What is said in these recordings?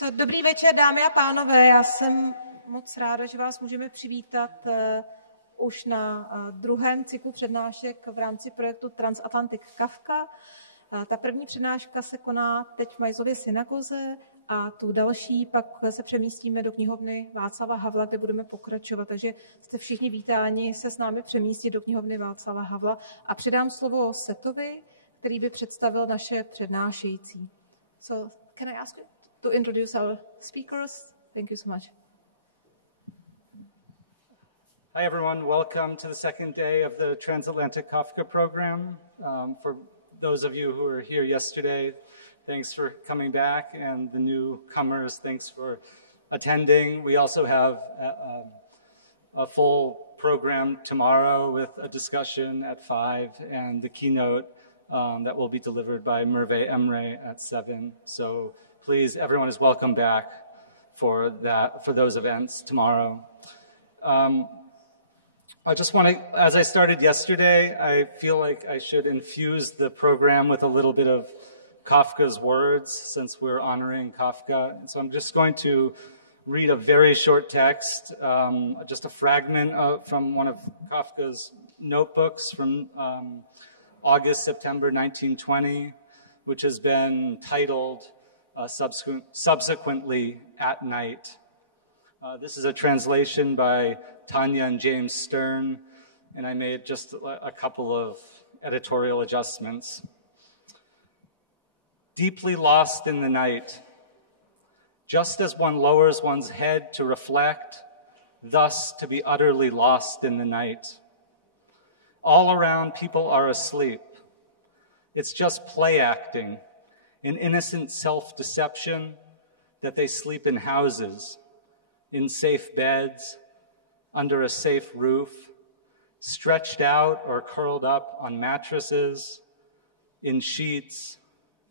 Dobrý večer, dámy a pánové. Já jsem moc ráda, že vás můžeme přivítat už na druhém cyklu přednášek v rámci projektu Transatlantic Kafka. Ta první přednáška se koná teď v Majzlově synagoze a tu další pak se přemístíme do knihovny Václava Havla, kde budeme pokračovat. Takže jste všichni vítáni se s námi přemístit do knihovny Václava Havla a předám slovo Setovi, který by představil naše přednášející. So, can I ask you to introduce our speakers? Thank you so much. Hi, everyone. Welcome to the second day of the Transatlantic Kafka program. For those of you who were here yesterday, thanks for coming back, and the newcomers, thanks for attending. We also have a full program tomorrow with a discussion at 5 and the keynote that will be delivered by Merve Emre at 7. So please, everyone is welcome back for those events tomorrow. I just want to, as I started yesterday, I feel like I should infuse the program with a little bit of Kafka's words, since we're honoring Kafka. And so I'm just going to read a very short text, just a fragment from one of Kafka's notebooks from August, September 1920, which has been titled subsequently At Night. This is a translation by Tanya and James Stern, and I made just a couple of editorial adjustments. Deeply lost in the night, just as one lowers one's head to reflect, thus to be utterly lost in the night. All around, people are asleep. It's just play acting, an innocent self-deception that they sleep in houses, in safe beds, under a safe roof, stretched out or curled up on mattresses, in sheets,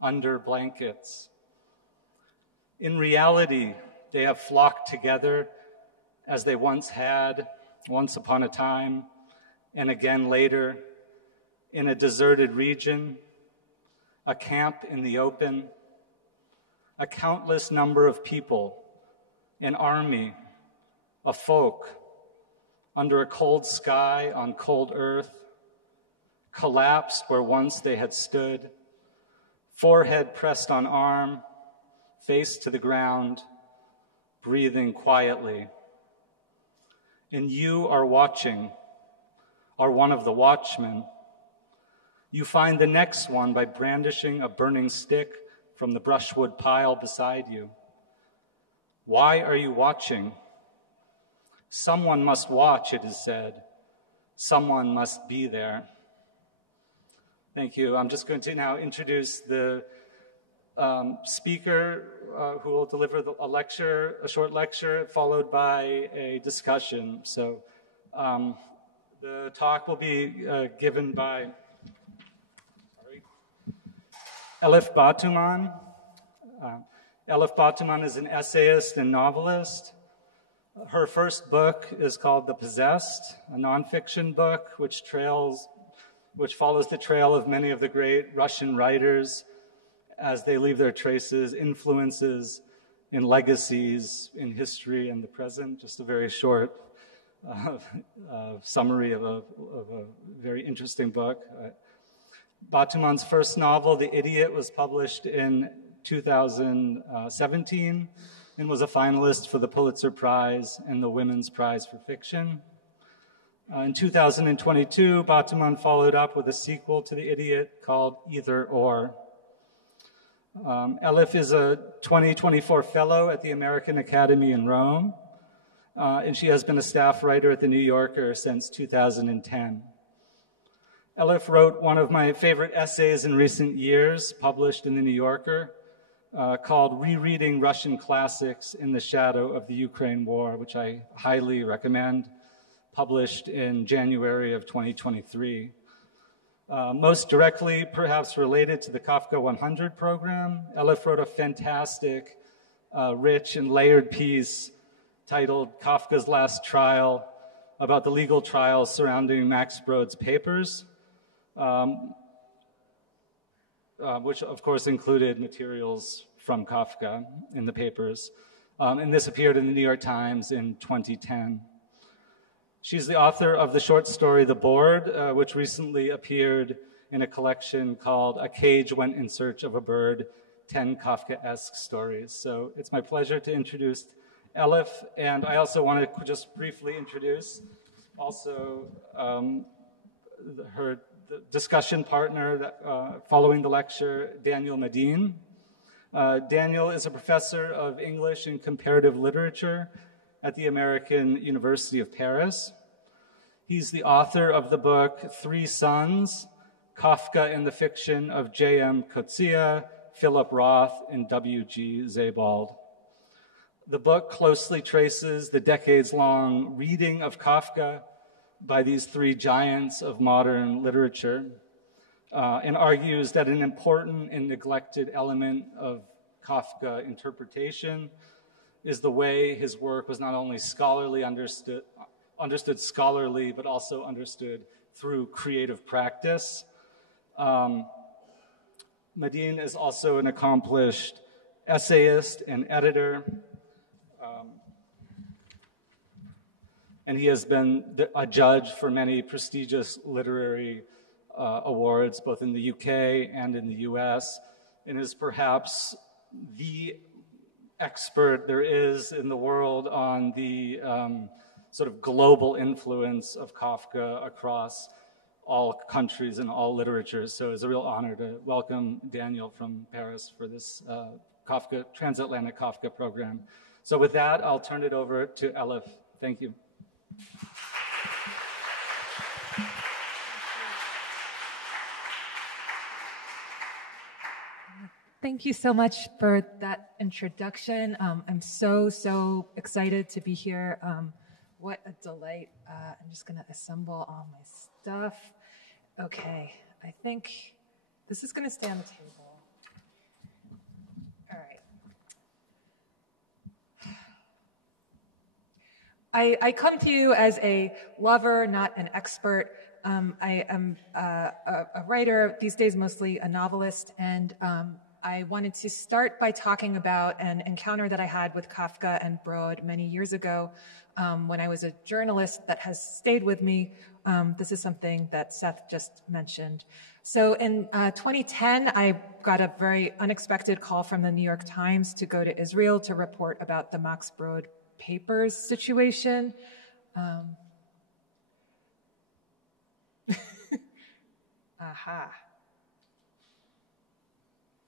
under blankets. In reality, they have flocked together as they once had, once upon a time, and again later, in a deserted region, a camp in the open, a countless number of people, an army, a folk, under a cold sky on cold earth, collapsed where once they had stood, forehead pressed on arm, face to the ground, breathing quietly. And you are watching, are one of the watchmen. You find the next one by brandishing a burning stick from the brushwood pile beside you. Why are you watching? Someone must watch, it is said. Someone must be there. Thank you. I'm just going to now introduce the speaker who will deliver a short lecture, followed by a discussion. So the talk will be given by Elif Batuman. Elif Batuman is an essayist and novelist. Her first book is called The Possessed, a nonfiction book which follows the trail of many of the great Russian writers as they leave their traces, influences, and legacies in history and the present. Just a very short summary of a very interesting book. Batuman's first novel, The Idiot, was published in 2017 and was a finalist for the Pulitzer Prize and the Women's Prize for Fiction. In 2022, Batuman followed up with a sequel to The Idiot called Either Or. Elif is a 2024 fellow at the American Academy in Rome, and she has been a staff writer at The New Yorker since 2010. Elif wrote one of my favorite essays in recent years, published in The New Yorker, called Rereading Russian Classics in the Shadow of the Ukraine War, which I highly recommend, published in January of 2023. Most directly, perhaps related to the Kafka 100 program, Elif wrote a fantastic, rich and layered piece titled Kafka's Last Trial, about the legal trial surrounding Max Brode's papers, which of course included materials from Kafka in the papers. And this appeared in the New York Times in 2010. She's the author of the short story The Board, which recently appeared in a collection called A Cage Went in Search of a Bird, 10 Kafkaesque Stories. So it's my pleasure to introduce Elif, and I also want to just briefly introduce also her discussion partner following the lecture, Daniel Medin. Daniel is a professor of English and comparative literature at the American University of Paris. He's the author of the book Three Sons, Kafka in the Fiction of J.M. Coetzee, Philip Roth, and W.G. Sebald. The book closely traces the decades-long reading of Kafka by these three giants of modern literature, and argues that an important and neglected element of Kafka interpretation is the way his work was not only scholarly understood scholarly, but also understood through creative practice. Medin is also an accomplished essayist and editor, and he has been a judge for many prestigious literary awards, both in the UK and in the US, and is perhaps the expert there is in the world on the sort of global influence of Kafka across all countries and all literatures. So it's a real honor to welcome Daniel from Paris for this Transatlantic Kafka program. So with that, I'll turn it over to Elif. Thank you. Thank you so much for that introduction. I'm so excited to be here. What a delight. I'm just going to assemble all my stuff. Okay, I think this is going to stay on the table. All right. I come to you as a lover, not an expert. I am a writer, these days mostly a novelist, and I wanted to start by talking about an encounter that I had with Kafka and Brod many years ago when I was a journalist that has stayed with me. This is something that Seth just mentioned. So in 2010, I got a very unexpected call from the New York Times to go to Israel to report about the Max Brod papers situation.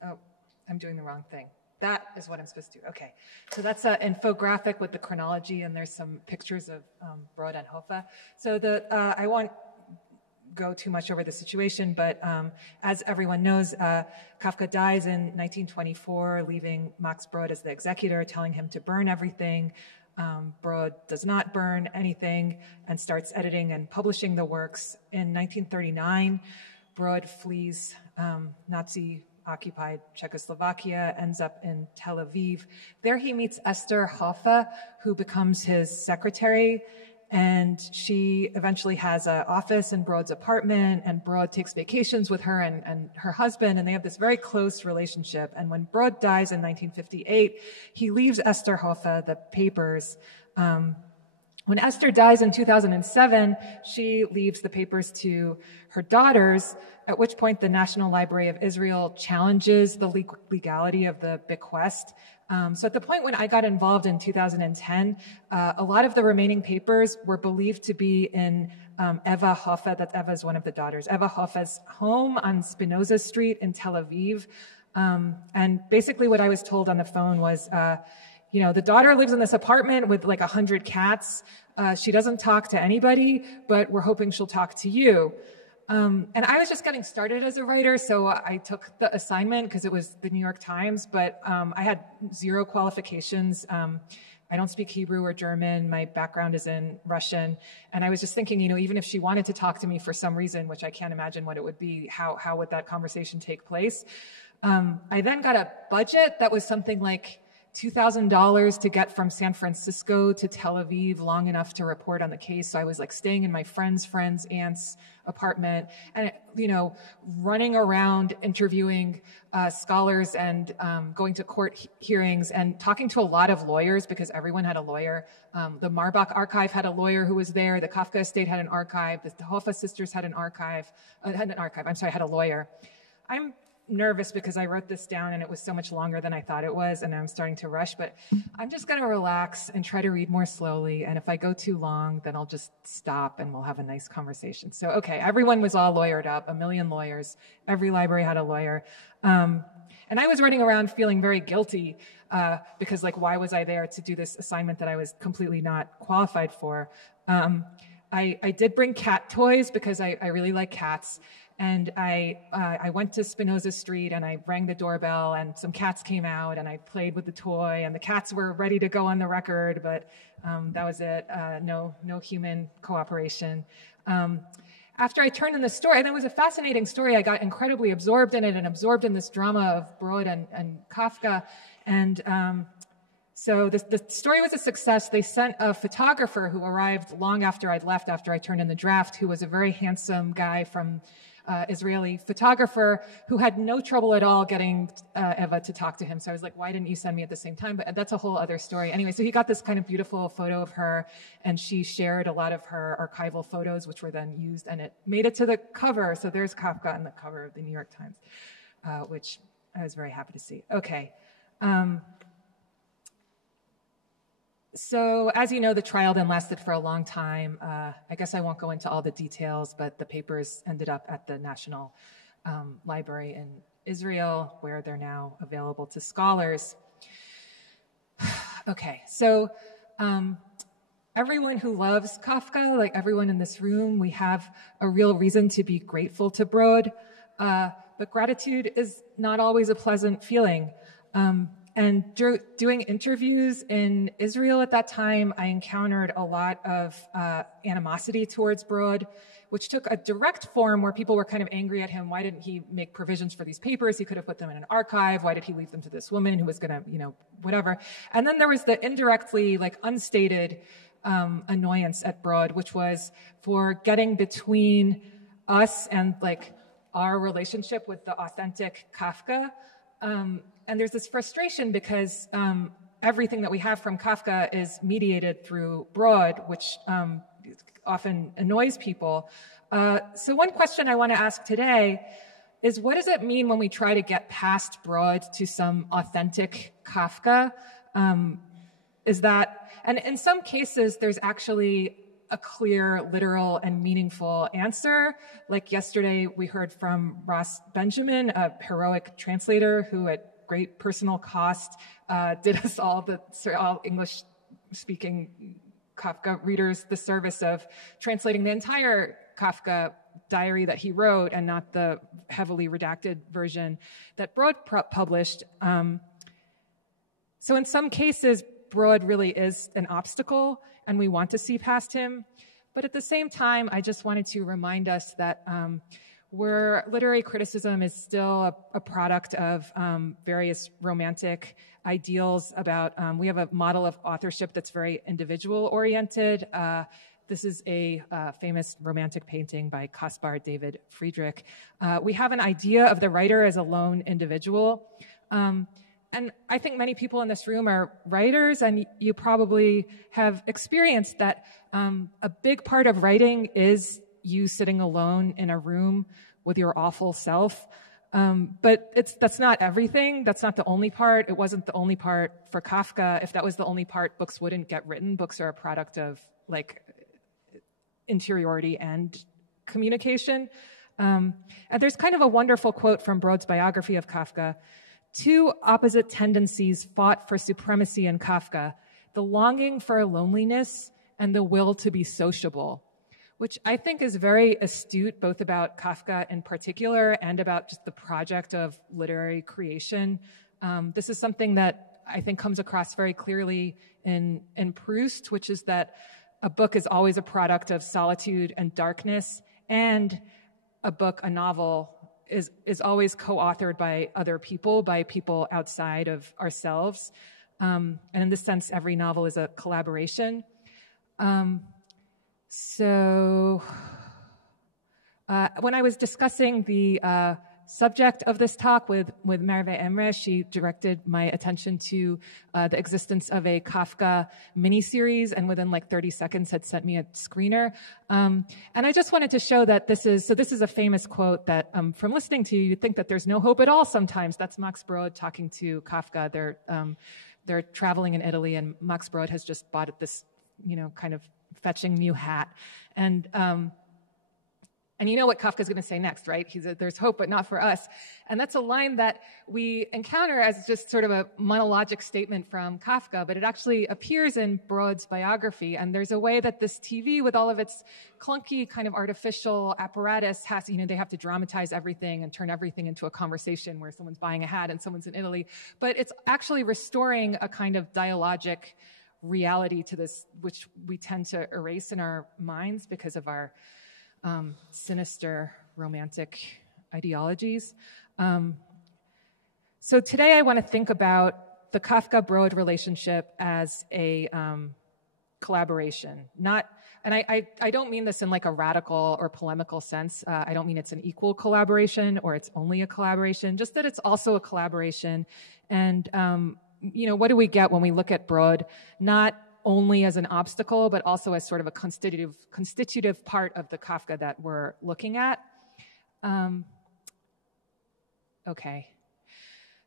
Oh, I'm doing the wrong thing. That is what I'm supposed to do. Okay. So that's an infographic with the chronology, and there's some pictures of Brod and Hoffa. So I won't go too much over the situation, but as everyone knows, Kafka dies in 1924, leaving Max Brod as the executor, telling him to burn everything. Brod does not burn anything and starts editing and publishing the works. In 1939, Brod flees Nazi-occupied Czechoslovakia, ends up in Tel Aviv. There he meets Esther Hoffa, who becomes his secretary, and she eventually has an office in Brod's apartment, and Brod takes vacations with her and her husband, and they have this very close relationship. And when Brod dies in 1958, he leaves Esther Hoffa the papers. When Esther dies in 2007, she leaves the papers to her daughters, at which point the National Library of Israel challenges the legality of the bequest. So at the point when I got involved in 2010, a lot of the remaining papers were believed to be in Eva Hoffa, that Eva is one of the daughters, Eva Hoffa's home on Spinoza Street in Tel Aviv. And basically what I was told on the phone was, the daughter lives in this apartment with like 100 cats. She doesn't talk to anybody, but we're hoping she'll talk to you. And I was just getting started as a writer, so I took the assignment because it was the New York Times, but I had zero qualifications. I don't speak Hebrew or German. My background is in Russian. And I was just thinking, even if she wanted to talk to me for some reason, which I can't imagine what it would be, how would that conversation take place? I then got a budget that was something like $2,000 to get from San Francisco to Tel Aviv long enough to report on the case. So I was like staying in my friend's aunt's apartment and, running around interviewing scholars and going to court hearings and talking to a lot of lawyers because everyone had a lawyer. The Marbach archive had a lawyer who was there. The Kafka estate had an archive. The Hoffa sisters had had a lawyer. I'm nervous because I wrote this down and it was so much longer than I thought it was and I'm starting to rush, but I'm just going to relax and try to read more slowly, and if I go too long, then I'll just stop and we'll have a nice conversation. So, okay, everyone was all lawyered up, 1 million lawyers. Every library had a lawyer. And I was running around feeling very guilty because, why was I there to do this assignment that I was completely not qualified for? I did bring cat toys because I really like cats. And I went to Spinoza Street and I rang the doorbell and some cats came out and I played with the toy and the cats were ready to go on the record, but that was it. No human cooperation. After I turned in the story, and it was a fascinating story, I got incredibly absorbed in it and absorbed in this drama of Brod and Kafka. And so the story was a success. They sent a photographer who arrived long after I'd left, after I turned in the draft, who was a very handsome guy from Israeli photographer who had no trouble at all getting Eva to talk to him. So I was like, why didn't you send me at the same time? But that's a whole other story. Anyway, so he got this kind of beautiful photo of her, and she shared a lot of her archival photos, which were then used, and it made it to the cover. So there's Kafka on the cover of the New York Times, which I was very happy to see. Okay. So, as you know, the trial then lasted for a long time. I guess I won't go into all the details, but the papers ended up at the National Library in Israel, where they're now available to scholars. Okay, so everyone who loves Kafka, like everyone in this room, we have a real reason to be grateful to Brod, but gratitude is not always a pleasant feeling. And doing interviews in Israel at that time, I encountered a lot of animosity towards Brod, which took a direct form where people were kind of angry at him. Why didn't he make provisions for these papers? He could have put them in an archive. Why did he leave them to this woman who was going to, whatever? And then there was the indirectly, unstated annoyance at Brod, which was for getting between us and, our relationship with the authentic Kafka. And there's this frustration because everything that we have from Kafka is mediated through Brod, which often annoys people. So one question I want to ask today is, what does it mean when we try to get past Brod to some authentic Kafka? And in some cases, there's actually a clear, literal, and meaningful answer. Like yesterday, we heard from Ross Benjamin, a heroic translator who at great personal cost did us all English-speaking Kafka readers the service of translating the entire Kafka diary that he wrote and not the heavily redacted version that Brod published. So in some cases, Brod really is an obstacle, and we want to see past him. But at the same time, I just wanted to remind us that where literary criticism is still a product of various romantic ideals about, we have a model of authorship that's very individual-oriented. This is a famous romantic painting by Caspar David Friedrich. We have an idea of the writer as a lone individual. And I think many people in this room are writers, and you probably have experienced that a big part of writing is you sitting alone in a room with your awful self. But that's not everything. That's not the only part. It wasn't the only part for Kafka. If that was the only part, books wouldn't get written. Books are a product of interiority and communication. And there's kind of a wonderful quote from Brod's biography of Kafka. Two opposite tendencies fought for supremacy in Kafka: the longing for loneliness and the will to be sociable, which I think is very astute, both about Kafka in particular and about just the project of literary creation. This is something that I think comes across very clearly in Proust, which is that a book is always a product of solitude and darkness, and a novel, is always co-authored by other people, by people outside of ourselves. And in this sense, every novel is a collaboration. When I was discussing the subject of this talk with Merve Emre, she directed my attention to the existence of a Kafka miniseries, and within like 30 seconds had sent me a screener. And I just wanted to show that this is a famous quote that from listening to you, you'd think that there's no hope at all sometimes. That's Max Brod talking to Kafka. They're traveling in Italy, and Max Brod has just bought this, kind of fetching new hat. And you know what Kafka's going to say next, right? He said, there's hope, but not for us. And that's a line that we encounter as just sort of a monologic statement from Kafka, but it actually appears in Brod's biography. And there's a way that this TV, with all of its clunky kind of artificial apparatus, they have to dramatize everything and turn everything into a conversation where someone's buying a hat and someone's in Italy. But it's actually restoring a kind of dialogic reality to this, which we tend to erase in our minds because of our sinister romantic ideologies. So today I want to think about the Kafka-Brod relationship as a collaboration. I don't mean this in like a radical or polemical sense. I don't mean it's an equal collaboration or it's only a collaboration, just that it's also a collaboration. And, what do we get when we look at Brod? Not only as an obstacle, but also as sort of a constitutive part of the Kafka that we're looking at. Okay.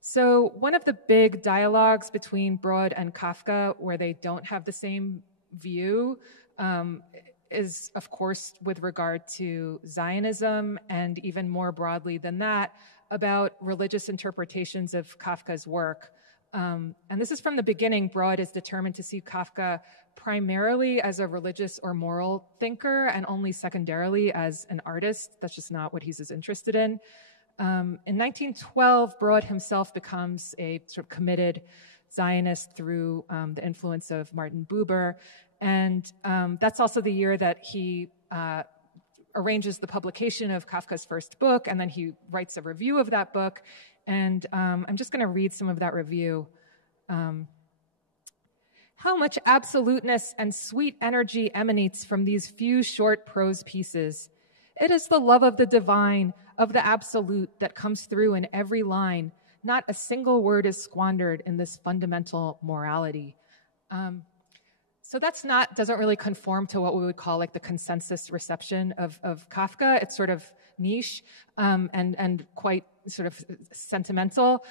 So one of the big dialogues between Brod and Kafka where they don't have the same view is, of course, with regard to Zionism, and even more broadly than that, about religious interpretations of Kafka's work. And this is from the beginning. Brod is determined to see Kafka primarily as a religious or moral thinker and only secondarily as an artist. That's just not what he's as interested in. In 1912, Brod himself becomes a sort of committed Zionist through the influence of Martin Buber. And that's also the year that he arranges the publication of Kafka's first book, and then he writes a review of that book. And I'm just going to read some of that review. How much absoluteness and sweet energy emanates from these few short prose pieces. It is the love of the divine, of the absolute, that comes through in every line. Not a single word is squandered in this fundamental morality. So doesn't really conform to what we would call like the consensus reception of Kafka. It's sort of niche and quite sort of sentimental.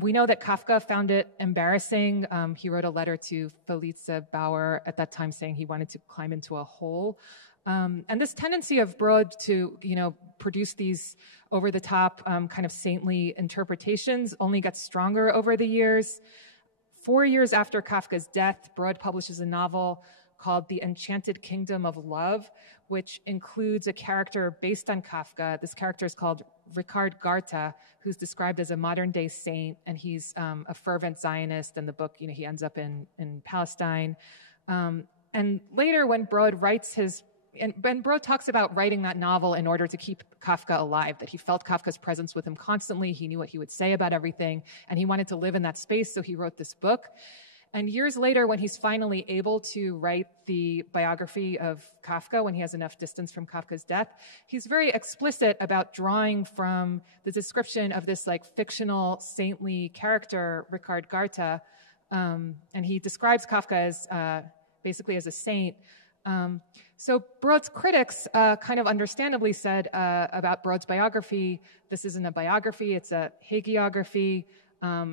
We know that Kafka found it embarrassing. He wrote a letter to Felice Bauer at that time saying he wanted to climb into a hole. And this tendency of Brod to, produce these over-the-top kind of saintly interpretations only gets stronger over the years. 4 years after Kafka's death, Brod publishes a novel called The Enchanted Kingdom of Love, which includes a character based on Kafka. This character is called Richard Garta, who's described as a modern-day saint, and he's a fervent Zionist. In the book, he ends up in Palestine. And later, when Brod Brod talks about writing that novel in order to keep Kafka alive, that he felt Kafka's presence with him constantly, he knew what he would say about everything, and he wanted to live in that space, so he wrote this book. And years later, when he's finally able to write the biography of Kafka, when he has enough distance from Kafka's death, he's very explicit about drawing from the description of this like fictional saintly character, Richard Garta, and he describes Kafka as basically as a saint. So Brod's critics kind of understandably said about Brod's biography, this isn't a biography, it's a hagiography.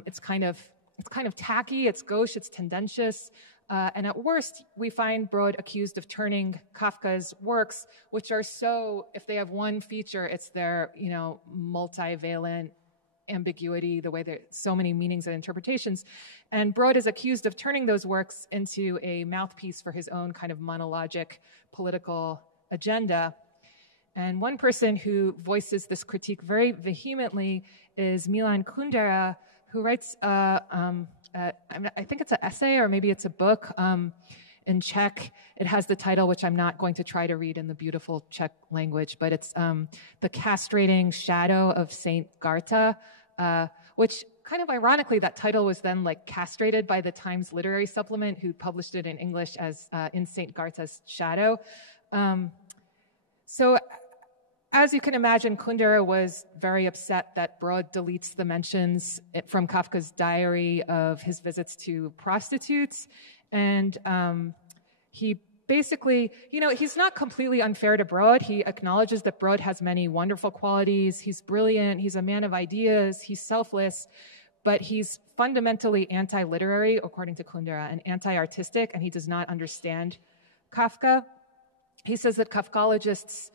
It's kind of tacky, it's gauche, it's tendentious. And at worst, we find Brod accused of turning Kafka's works, which are so, if they have one feature, it's their, multivalent ambiguity, the way that so many meanings and interpretations. And Brod is accused of turning those works into a mouthpiece for his own kind of monologic political agenda. And one person who voices this critique very vehemently is Milan Kundera, who writes, I think it's an essay or maybe it's a book in Czech. It has the title, which I'm not going to try to read in the beautiful Czech language, but it's The Castrating Shadow of Saint Garta, which kind of ironically, that title was then like castrated by the Times Literary Supplement, who published it in English as In St. Garza's Shadow. So as you can imagine, Kundera was very upset that Brod deletes the mentions from Kafka's diary of his visits to prostitutes. And he basically, he's not completely unfair to Brod. He acknowledges that Brod has many wonderful qualities. He's brilliant. He's a man of ideas. He's selfless. But he's fundamentally anti-literary, according to Kundera, and anti-artistic, and he does not understand Kafka. He says that Kafkologists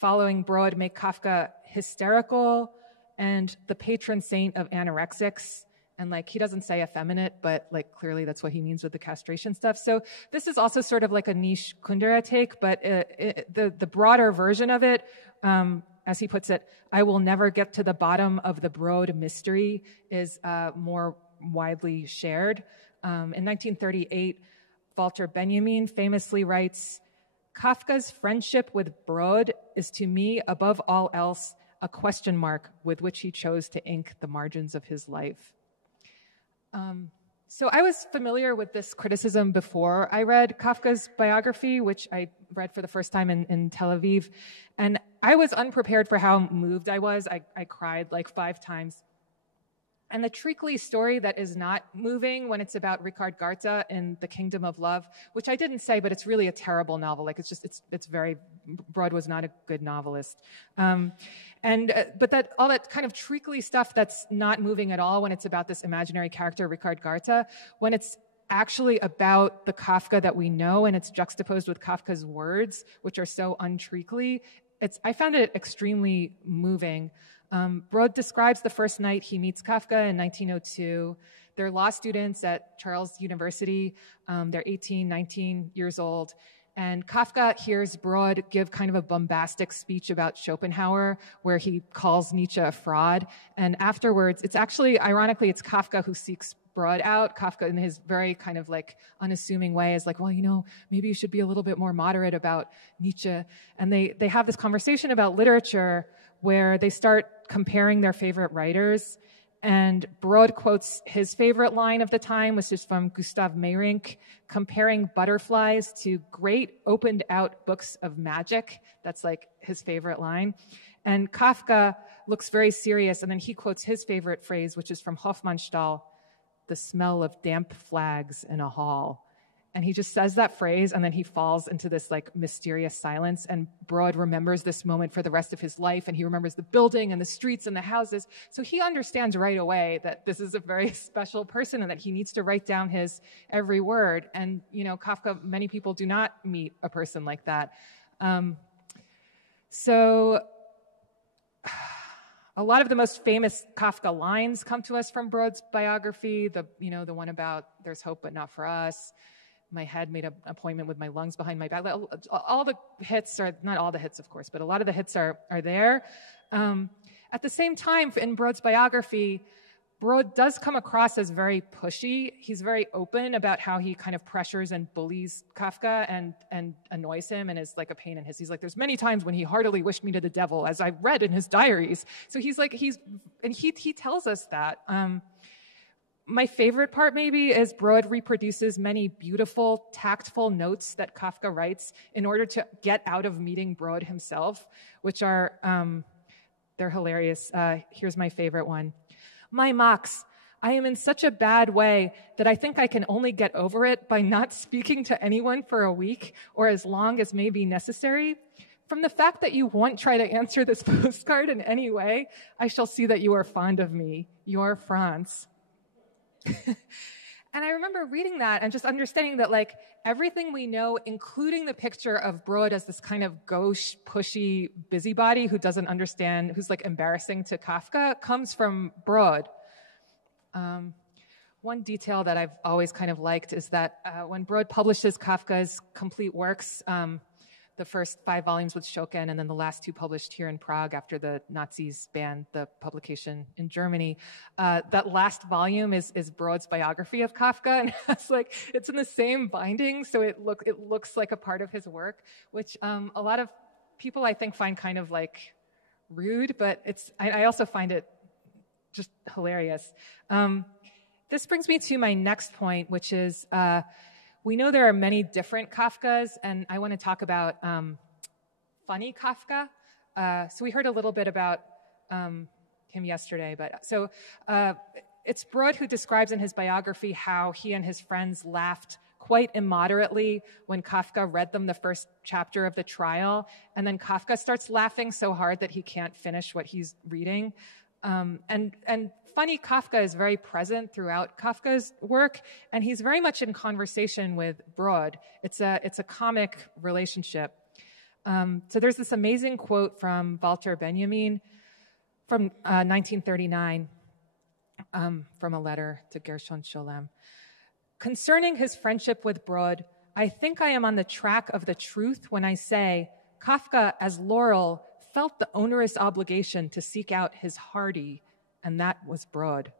following Brod make Kafka hysterical and the patron saint of anorexics. And he doesn't say effeminate, but clearly that's what he means with the castration stuff. So this is also sort of like a niche Kundera take, but the broader version of it, as he puts it, I will never get to the bottom of the Brod mystery, is more widely shared. In 1938, Walter Benjamin famously writes, Kafka's friendship with Brod is to me, above all else, a question mark with which he chose to ink the margins of his life. So I was familiar with this criticism before I read Kafka's biography, which I read for the first time in Tel Aviv. And I was unprepared for how moved I was. I cried 5 times. And the treacly story that is not moving when it's about Richard Garza in The Kingdom of Love, which I didn't say, but it's really a terrible novel. It's very, Brod was not a good novelist. But that all that kind of treacly stuff that's not moving at all when it's about this imaginary character, Richard Garza, when it's actually about the Kafka that we know and it's juxtaposed with Kafka's words, which are so untreacly, I found it extremely moving. Brod describes the first night he meets Kafka in 1902. They're law students at Charles University. They're 18, 19 years old. And Kafka hears Brod give kind of a bombastic speech about Schopenhauer, where he calls Nietzsche a fraud. And afterwards, it's actually, ironically, it's Kafka who seeks Brod out. Kafka, in his very kind of unassuming way, is well, maybe you should be a little bit more moderate about Nietzsche. And they have this conversation about literature where they start comparing their favorite writers. And Brod quotes his favorite line of the time, which is from Gustav Meyrink, comparing butterflies to great opened-out books of magic. That's his favorite line. And Kafka looks very serious, and then he quotes his favorite phrase, which is from Hofmannsthal, the smell of damp flags in a hall. And he just says that phrase, and then he falls into this mysterious silence. And Brod remembers this moment for the rest of his life, and he remembers the building and the streets and the houses. So he understands right away that this is a very special person and that he needs to write down his every word. And, Kafka, many people do not meet a person like that. So a lot of the most famous Kafka lines come to us from Brod's biography. The one about "There's hope, but not for us." My head made an appointment with my lungs behind my back. All the hits are, not all the hits, of course, but a lot of the hits are there. At the same time, in Brod's biography, Brod does come across as very pushy. He's very open about how he kind of pressures and bullies Kafka and annoys him and is a pain in his. He's there's many times when he heartily wished me to the devil, as I read in his diaries. So he tells us that. My favorite part maybe is Brod reproduces many beautiful, tactful notes that Kafka writes in order to get out of meeting Brod himself, which are, they're hilarious. Here's my favorite one. My Max, I am in such a bad way that I think I can only get over it by not speaking to anyone for a week or as long as may be necessary. From the fact that you won't try to answer this postcard in any way, I shall see that you are fond of me. Your Franz. And I remember reading that and just understanding that everything we know, including the picture of Brod as this kind of gauche, pushy busybody who doesn't understand, who's embarrassing to Kafka, comes from Brod. One detail that I've always kind of liked is that when Brod publishes Kafka's complete works, the first 5 volumes with Schocken, and then the last 2 published here in Prague after the Nazis banned the publication in Germany. That last volume is Brod's biography of Kafka, and it's in the same binding, so it looks like a part of his work, which a lot of people I think find kind of rude, but I also find it just hilarious. This brings me to my next point, which is we know there are many different Kafkas, and I want to talk about funny Kafka. So we heard a little bit about him yesterday, but so it's Brod who describes in his biography how he and his friends laughed quite immoderately when Kafka read them the first chapter of the trial, and then Kafka starts laughing so hard that he can't finish what he's reading. And funny Kafka is very present throughout Kafka's work, and he's very much in conversation with Brod. It's a comic relationship. So there's this amazing quote from Walter Benjamin from 1939, from a letter to Gershon Sholem. Concerning his friendship with Brod, I think I am on the track of the truth when I say Kafka, as Laurel, felt the onerous obligation to seek out his Hardy, and that was Brod.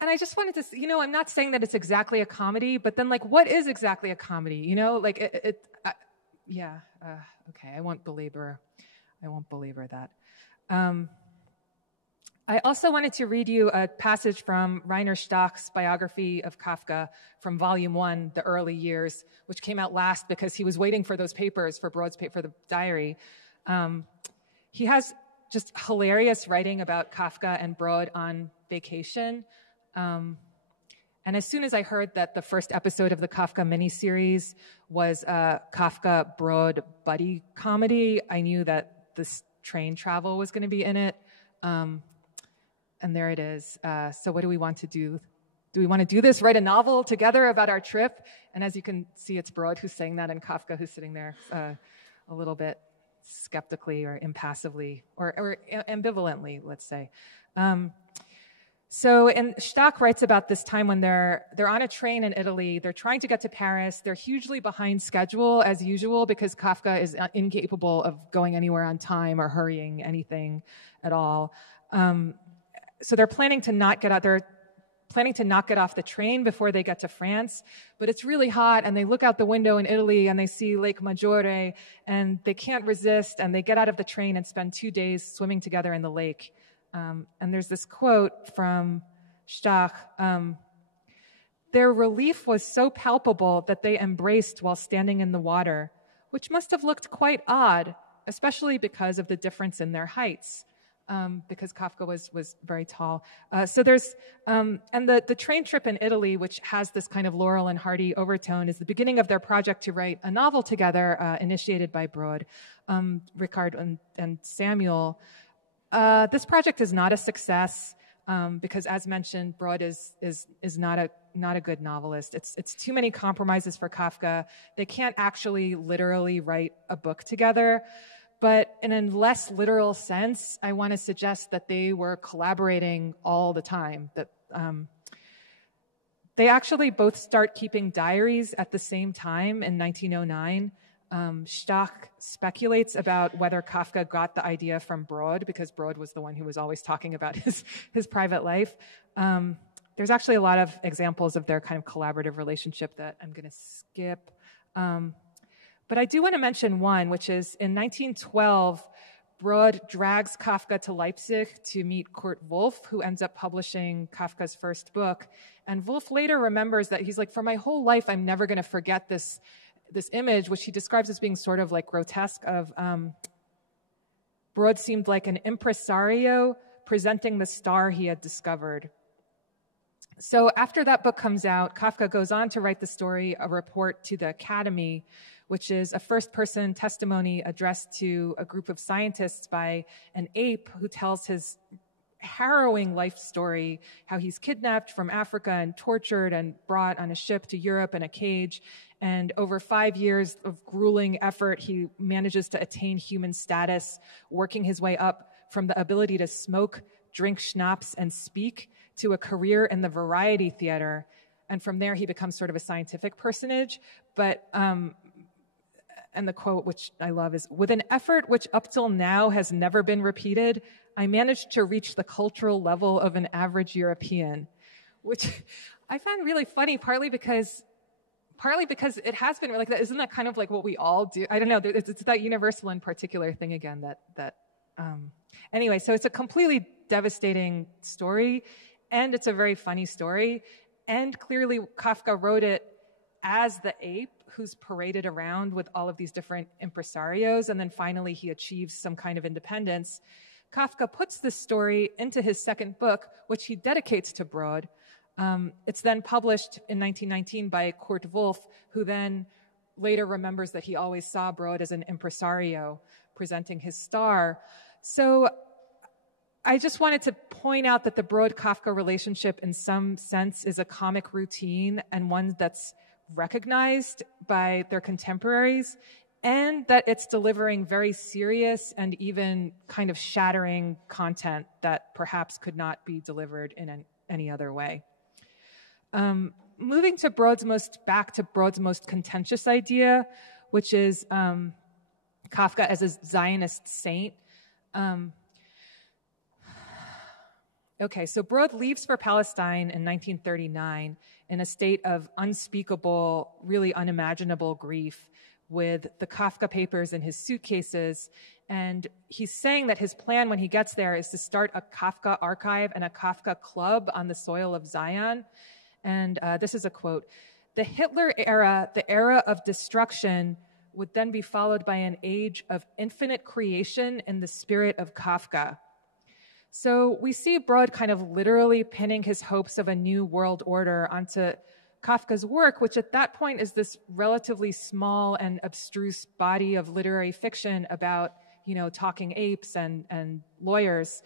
And I just wanted to, I'm not saying that it's exactly a comedy, but then, what is exactly a comedy? Okay, I won't belabor that. I also wanted to read you a passage from Rainer Stach's biography of Kafka from Volume 1, The Early Years, which came out last because he was waiting for those papers for Brod's for the diary. He has just hilarious writing about Kafka and Brod on vacation. And as soon as I heard that the first episode of the Kafka miniseries was a Kafka-Brod buddy comedy, I knew that this train travel was going to be in it. And there it is. So what do we want to do? Do we want to do this, write a novel together about our trip? And as you can see, it's Brod who's saying that and Kafka who's sitting there a little bit skeptically or impassively or ambivalently, let's say. And Stach writes about this time when they're on a train in Italy. They're trying to get to Paris. They're hugely behind schedule, as usual, because Kafka is incapable of going anywhere on time or hurrying anything at all. So they're planning to not get out. They're planning to not get off the train before they get to France, but it's really hot, and they look out the window in Italy and they see Lake Maggiore, and they can't resist, and they get out of the train and spend 2 days swimming together in the lake. And there's this quote from Stach. Their relief was so palpable that they embraced while standing in the water, which must have looked quite odd, especially because of the difference in their heights. Because Kafka was very tall. So there's, and the train trip in Italy, which has this kind of Laurel and Hardy overtone, is the beginning of their project to write a novel together, initiated by Brod, Ricard and Samuel. This project is not a success, because as mentioned, Brod is not a good novelist. It's too many compromises for Kafka. They can't actually literally write a book together. But in a less literal sense, I want to suggest that they were collaborating all the time. That they actually both start keeping diaries at the same time in 1909. Stach speculates about whether Kafka got the idea from Brod, because Brod was the one who was always talking about his private life. There's actually a lot of examples of their kind of collaborative relationship that I'm going to skip. But I do want to mention one, which is in 1912, Brod drags Kafka to Leipzig to meet Kurt Wolff, who ends up publishing Kafka's first book. And Wolff later remembers that he's like, for my whole life, I'm never going to forget this image, which he describes as being sort of grotesque of Brod seemed like an impresario presenting the star he had discovered. So after that book comes out, Kafka goes on to write the story, A Report to the Academy, which is a first-person testimony addressed to a group of scientists by an ape who tells his harrowing life story, how he's kidnapped from Africa and tortured and brought on a ship to Europe in a cage. And over 5 years of grueling effort, he manages to attain human status, working his way up from the ability to smoke, drink schnapps, and speak to a career in the variety theater. And from there, he becomes sort of a scientific personage. But and the quote, which I love, is, with an effort which up till now has never been repeated, I managed to reach the cultural level of an average European, which I found really funny, partly because partly because it has been like that. Isn't that kind of like what we all do? I don't know. It's that universal and particular thing again anyway, so it's a completely devastating story, and it's a very funny story. And clearly Kafka wrote it as the ape who's paraded around with all of these different impresarios, and then finally he achieves some kind of independence. Kafka puts this story into his second book, which he dedicates to Brod. It's then published in 1919 by Kurt Wolff, who then later remembers that he always saw Brod as an impresario presenting his star. So I just wanted to point out that the Brod-Kafka relationship in some sense is a comic routine and one that's recognized by their contemporaries, and that it's delivering very serious and even kind of shattering content that perhaps could not be delivered in any other way. Moving to back to Brod's most contentious idea, which is Kafka as a Zionist saint. Okay, so Brod leaves for Palestine in 1939 in a state of unspeakable, really unimaginable grief with the Kafka papers in his suitcases. And he's saying that his plan when he gets there is to start a Kafka archive and a Kafka club on the soil of Zion. And this is a quote: "The Hitler era, the era of destruction, would then be followed by an age of infinite creation in the spirit of Kafka." So we see Brod kind of literally pinning his hopes of a new world order onto Kafka's work, which at that point is this relatively small and abstruse body of literary fiction about, talking apes and lawyers.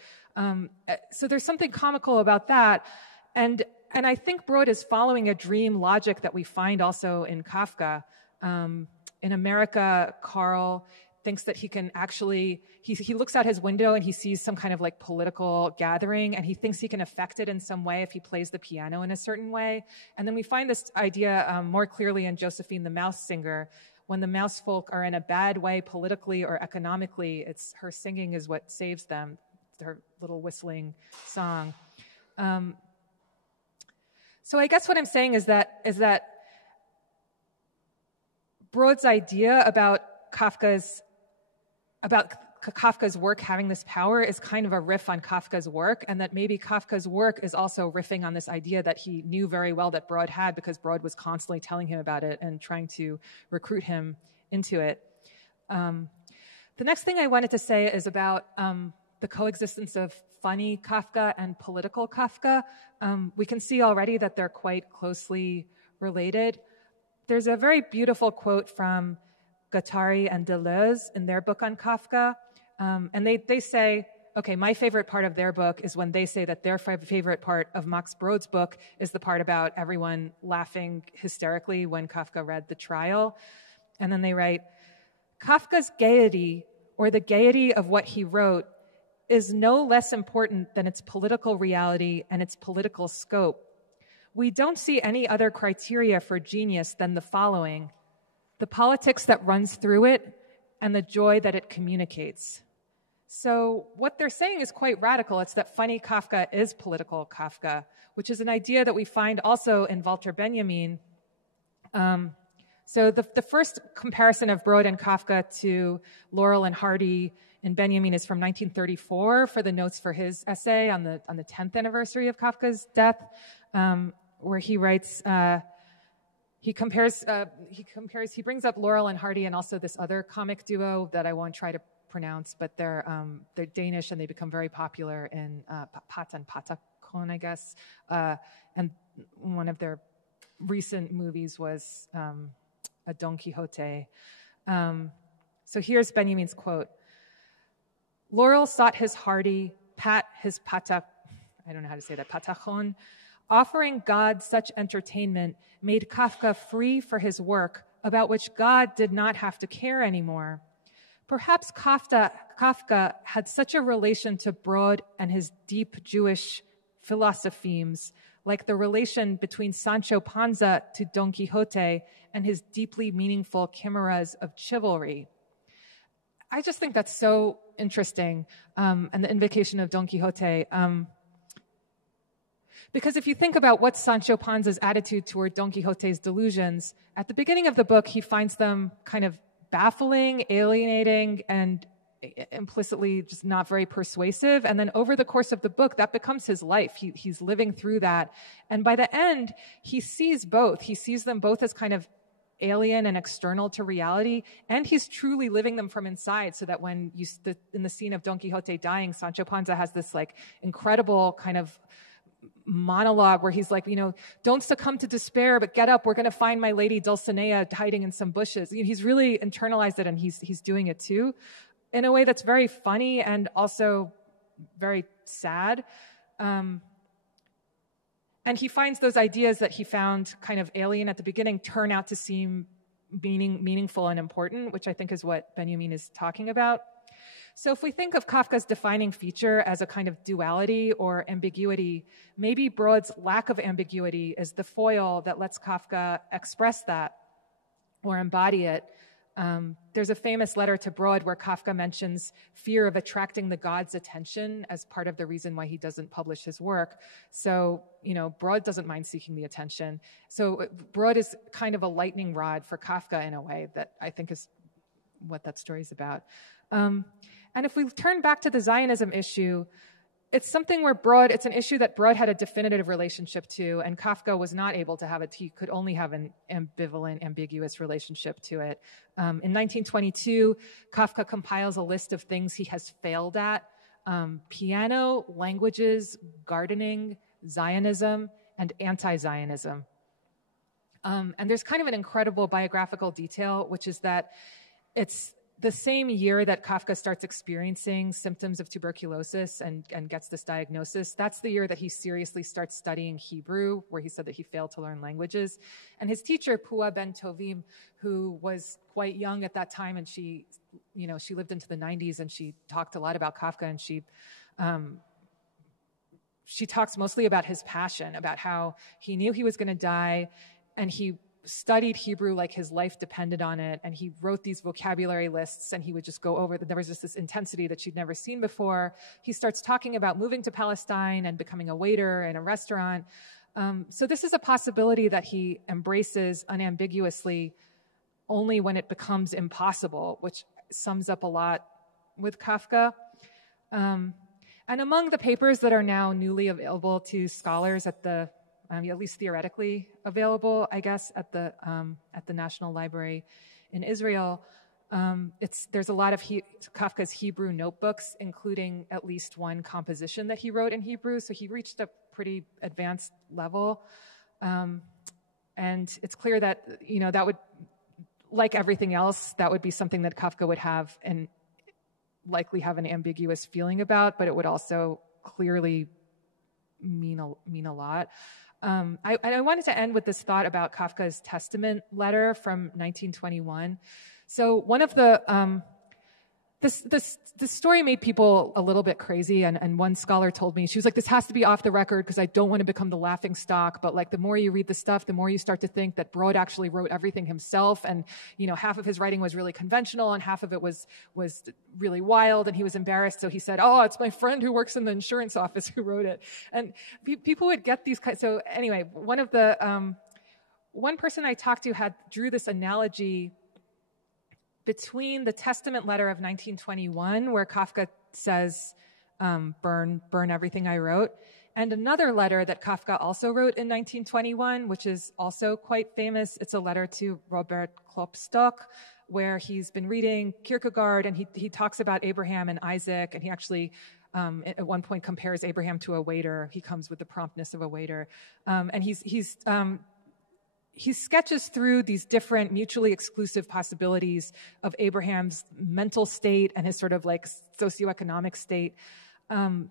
So there's something comical about that. And I think Brod is following a dream logic that we find also in Kafka. In America, Carl thinks that he can actually, he looks out his window and he sees some kind of like political gathering, and he thinks he can affect it in some way if he plays the piano in a certain way. And then we find this idea more clearly in Josephine the Mouse Singer. When the mouse folk are in a bad way politically or economically, it's her singing is what saves them, her little whistling song. So I guess what I'm saying is that Brod's idea about Kafka's work having this power is kind of a riff on Kafka's work, and that maybe Kafka's work is also riffing on this idea that he knew very well that Brod had, because Brod was constantly telling him about it and trying to recruit him into it. The next thing I wanted to say is about the coexistence of funny Kafka and political Kafka. We can see already that they're quite closely related. There's a very beautiful quote from Guattari and Deleuze in their book on Kafka. And they say, okay, my favorite part of their book is when they say that their favorite part of Max Brod's book is the part about everyone laughing hysterically when Kafka read The Trial. And then they write, "Kafka's gaiety, or the gaiety of what he wrote, is no less important than its political reality and its political scope. We don't see any other criteria for genius than the following: the politics that runs through it, and the joy that it communicates." So what they're saying is quite radical. It's that funny Kafka is political Kafka, which is an idea that we find also in Walter Benjamin. So the first comparison of Brod and Kafka to Laurel and Hardy in Benjamin is from 1934 for the notes for his essay on the 10th anniversary of Kafka's death, where he writes, he brings up Laurel and Hardy and also this other comic duo that I won't try to pronounce, but they're Danish and they become very popular in Pat and Patakon, I guess. And one of their recent movies was a Don Quixote. So here's Benjamin's quote: "Laurel sought his Hardy, Pat his Patak, I don't know how to say that, Patakon. Offering God such entertainment made Kafka free for his work, about which God did not have to care anymore. Perhaps Kafka had such a relation to Brod and his deep Jewish philosophemes, like the relation between Sancho Panza to Don Quixote and his deeply meaningful chimeras of chivalry." I just think that's so interesting, and the invocation of Don Quixote. Because if you think about what's Sancho Panza's attitude toward Don Quixote's delusions, at the beginning of the book, he finds them kind of baffling, alienating, and implicitly just not very persuasive. And then over the course of the book, that becomes his life. He's living through that. And by the end, he sees both. He sees them both as kind of alien and external to reality, and he's truly living them from inside, so that when in the scene of Don Quixote dying, Sancho Panza has this like incredible kind of monologue where he's like, don't succumb to despair, but get up. We're going to find my lady Dulcinea hiding in some bushes. He's really internalized it, and he's doing it too, in a way that's very funny and also very sad. And he finds those ideas that he found kind of alien at the beginning turn out to seem meaningful and important, which I think is what Benjamin is talking about. So if we think of Kafka's defining feature as a kind of duality or ambiguity, maybe Brod's lack of ambiguity is the foil that lets Kafka express that or embody it. There's a famous letter to Brod where Kafka mentions fear of attracting the gods' attention as part of the reason why he doesn't publish his work. So, Brod doesn't mind seeking the attention. So Brod is kind of a lightning rod for Kafka in a way that I think is what that story is about. And if we turn back to the Zionism issue, it's something where it's an issue that Brod had a definitive relationship to, and Kafka was not able to have it. He could only have an ambivalent, ambiguous relationship to it. In 1922, Kafka compiles a list of things he has failed at: piano, languages, gardening, Zionism, and anti-Zionism. And there's kind of an incredible biographical detail, which is that it's the same year that Kafka starts experiencing symptoms of tuberculosis and gets this diagnosis. That's the year that he seriously starts studying Hebrew, where he said that he failed to learn languages. And his teacher, Pua Ben Tovim, who was quite young at that time, and she lived into the 90s, and she talked a lot about Kafka, and she talks mostly about his passion, about how he knew he was going to die, and he studied Hebrew like his life depended on it, and he wrote these vocabulary lists, and he would just go over them. There was just this intensity that she'd never seen before. He starts talking about moving to Palestine and becoming a waiter in a restaurant. So this is a possibility that he embraces unambiguously only when it becomes impossible, which sums up a lot with Kafka. And among the papers that are now newly available to scholars at least theoretically available, I guess, at the National Library in Israel, there's a lot of Kafka's Hebrew notebooks, including at least one composition that he wrote in Hebrew. So he reached a pretty advanced level, and it's clear that that would, like everything else, that would be something that Kafka would have and likely have an ambiguous feeling about, but it would also clearly mean a lot. I wanted to end with this thought about Kafka's testament letter from 1921. So one of this story made people a little bit crazy, and one scholar told me, she was like, this has to be off the record because I don't want to become the laughing stock, but like the more you read the stuff, the more you start to think that Brod actually wrote everything himself, and half of his writing was really conventional and half of it was really wild, and he was embarrassed, so he said, it's my friend who works in the insurance office who wrote it. And people would get these kinds. So anyway, one person I talked to drew this analogy between the testament letter of 1921, where Kafka says, burn everything I wrote, and another letter that Kafka also wrote in 1921, which is also quite famous. It's a letter to Robert Klopstock, where he's been reading Kierkegaard, and he talks about Abraham and Isaac, and he actually at one point compares Abraham to a waiter. He comes with the promptness of a waiter. And he sketches through these different mutually exclusive possibilities of Abraham's mental state and his sort of like socioeconomic state. And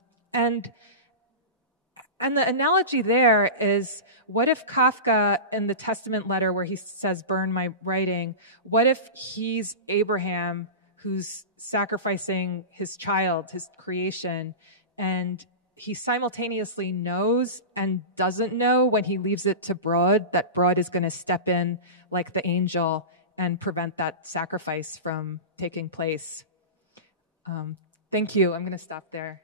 the analogy there is, what if Kafka, in the testament letter where he says, burn my writing, what if he's Abraham who's sacrificing his child, his creation, and he simultaneously knows and doesn't know when he leaves it to Brod that Brod is going to step in like the angel and prevent that sacrifice from taking place. Thank you. I'm going to stop there.